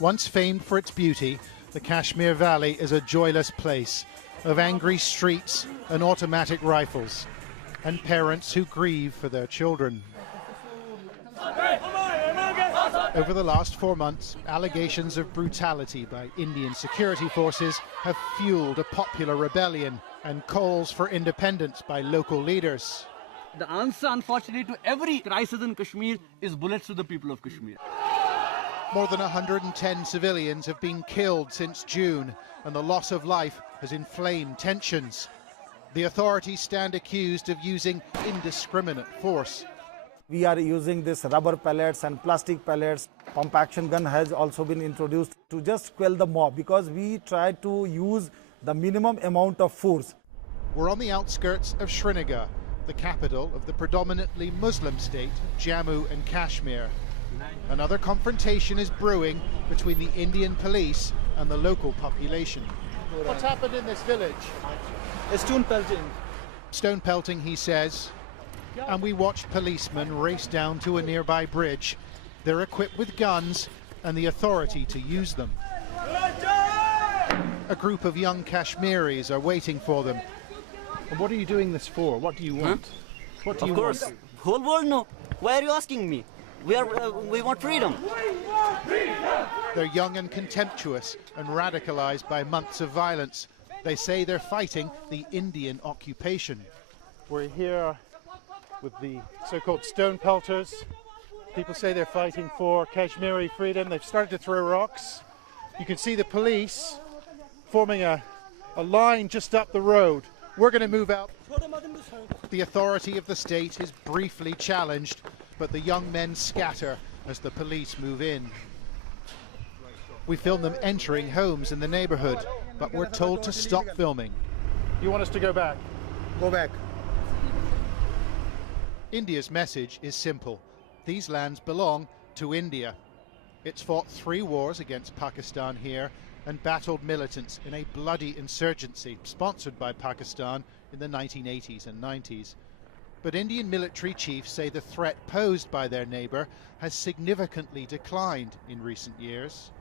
Once famed for its beauty, the Kashmir Valley is a joyless place of angry streets and automatic rifles, and parents who grieve for their children. Over the last 4 months, allegations of brutality by Indian security forces have fueled a popular rebellion and calls for independence by local leaders. The answer, unfortunately, to every crisis in Kashmir is bullets to the people of Kashmir. More than 110 civilians have been killed since June, and the loss of life has inflamed tensions. The authorities stand accused of using indiscriminate force. We are using this rubber pellets and plastic pellets. Pump action gun has also been introduced to just quell the mob, because we try to use the minimum amount of force. We're on the outskirts of Srinagar, the capital of the predominantly Muslim state Jammu and Kashmir. Another confrontation is brewing between the Indian police and the local population. What's happened in this village? Stone pelting. Stone pelting, he says. And we watched policemen race down to a nearby bridge. They're equipped with guns and the authority to use them. A group of young Kashmiris are waiting for them. And what are you doing this for? What do you want? What do you want? Of course, whole world know. Why are you asking me? We want freedom. They're young and contemptuous and radicalized by months of violence. They say they're fighting the Indian occupation. We're here with the so-called stone pelters. People say they're fighting for Kashmiri freedom. They've started to throw rocks. You can see the police forming a line just up the road. We're going to move out. The authority of the state is briefly challenged, but the young men scatter as the police move in. We film them entering homes in the neighborhood, but we're told to stop filming. You want us to go back? Go back. India's message is simple. These lands belong to India. It's fought 3 wars against Pakistan here and battled militants in a bloody insurgency sponsored by Pakistan in the 1980s and 90s. But Indian military chiefs say the threat posed by their neighbour has significantly declined in recent years.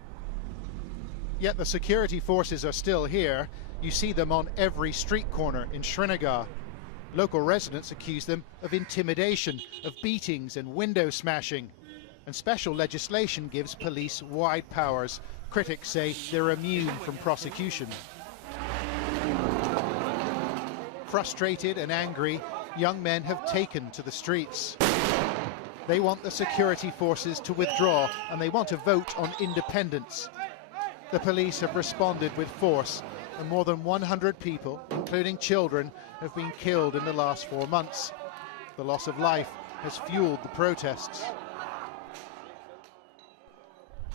Yet the security forces are still here. You see them on every street corner in Srinagar. Local residents accuse them of intimidation, of beatings and window smashing. And special legislation gives police wide powers. Critics say they're immune from prosecution. Frustrated and angry, young men have taken to the streets. They want the security forces to withdraw, and they want to vote on independence. The police have responded with force, and more than 100 people, including children, have been killed in the last 4 months. The loss of life has fueled the protests.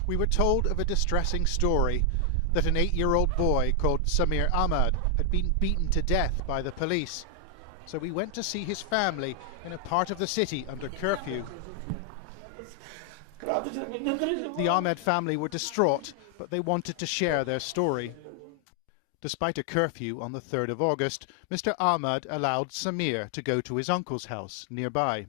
We were told of a distressing story that an 8-year-old boy called Samir Ahmad had been beaten to death by the police. So we went to see his family in a part of the city under curfew. The Ahmed family were distraught, but they wanted to share their story. Despite a curfew on the 3rd of August, Mr. Ahmad allowed Samir to go to his uncle's house nearby.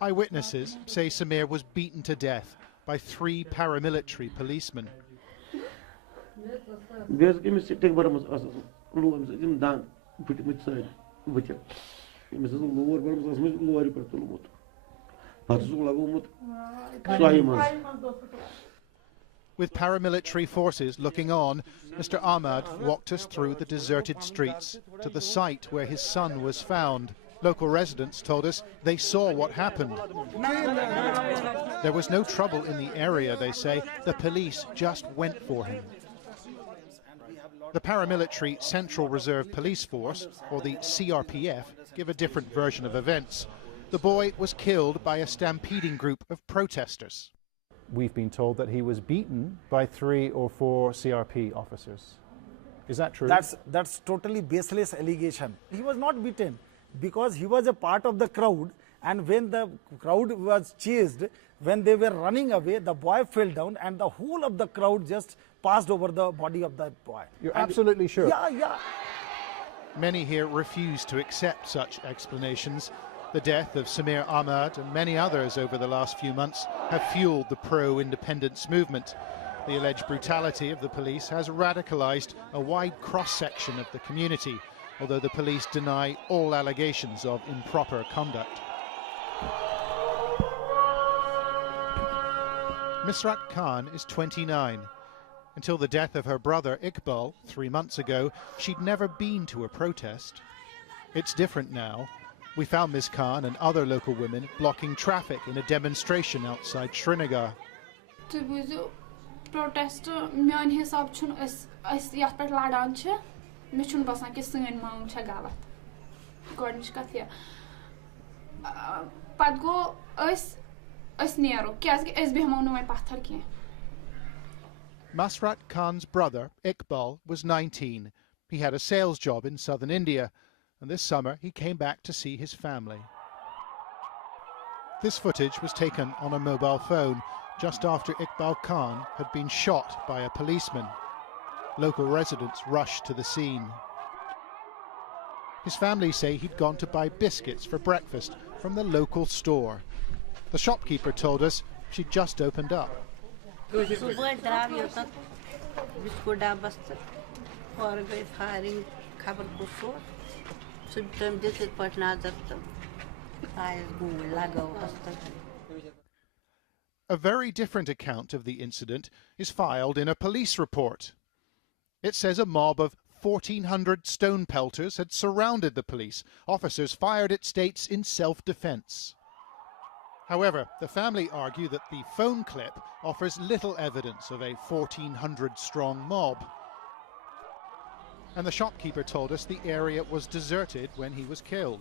Eyewitnesses say Samir was beaten to death by 3 paramilitary policemen. With paramilitary forces looking on, Mr. Ahmad walked us through the deserted streets to the site where his son was found. Local residents told us they saw what happened. There was no trouble in the area, they say. The police just went for him. The paramilitary Central Reserve Police Force, or the CRPF, give a different version of events. The boy was killed by a stampeding group of protesters. We've been told that he was beaten by 3 or 4 CRP officers. Is that true? That's totally baseless allegation. He was not beaten because he was a part of the crowd, and when the crowd was chased, when they were running away, the boy fell down and the whole of the crowd just passed over the body of the boy. You're absolutely sure? Yeah. Many here refuse to accept such explanations. The death of Samir Ahmad and many others over the last few months have fueled the pro-independence movement. The alleged brutality of the police has radicalized a wide cross-section of the community, although the police deny all allegations of improper conduct. Misrat Khan is 29. Until the death of her brother Iqbal 3 months ago, she'd never been to a protest. It's different now. We found Ms. Khan and other local women blocking traffic in a demonstration outside Srinagar. Protest mean hisab chun as yat pet ladan che me chun basan ki sën mang che galat godnish kathia pat go as nero kyas ki as behmo no mai pathar ki. Masrat Khan's brother Iqbal was 19. He had a sales job in southern India, and this summer he came back to see his family. This footage was taken on a mobile phone just after Iqbal Khan had been shot by a policeman. Local residents rushed to the scene. His family say he'd gone to buy biscuits for breakfast from the local store. The shopkeeper told us she'd just opened up. A very different account of the incident is filed in a police report. It says a mob of 1,400 stone pelters had surrounded the police. Officers fired, it states, in self-defense. However, the family argue that the phone clip offers little evidence of a 1,400-strong mob. And the shopkeeper told us the area was deserted when he was killed.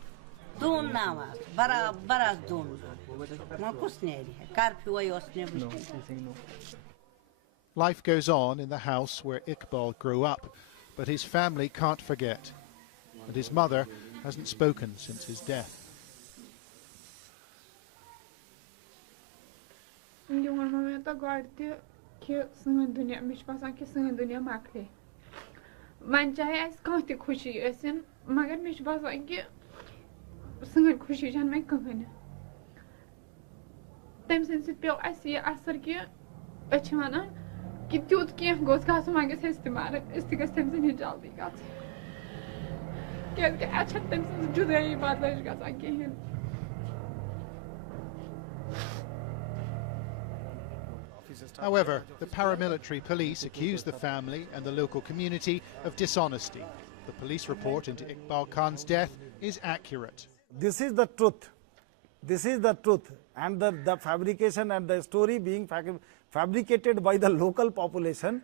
Life goes on in the house where Iqbal grew up, but his family can't forget, and his mother hasn't spoken since his death. Sân खुशी जन में कहने तम से पे ऐसी असर कि अच्छाना कि त्यूत की गोस का समागे से इस्तेमाल इस्तिगस तम से नहीं जल्दी का क्या अच्छा तम से जुदाई बात लग का साके हैं. However, the paramilitary police accuse the family and the local community of dishonesty. The police report into Iqbal Khan's death is accurate. This is the truth. This is the truth. And the fabrication and the story being fabricated by the local population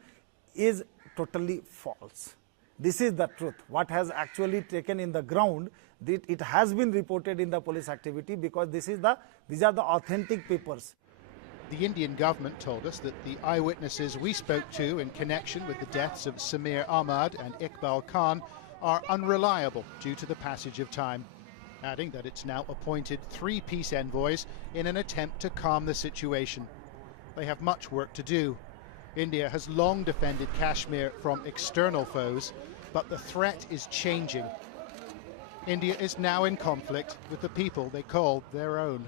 is totally false. This is the truth. What has actually taken in the ground, it has been reported in the police activity because these are the authentic papers. The Indian government told us that the eyewitnesses we spoke to in connection with the deaths of Samir Ahmad and Iqbal Khan are unreliable due to the passage of time, adding that it's now appointed 3 peace envoys in an attempt to calm the situation. They have much work to do. India has long defended Kashmir from external foes, but the threat is changing. India is now in conflict with the people they call their own.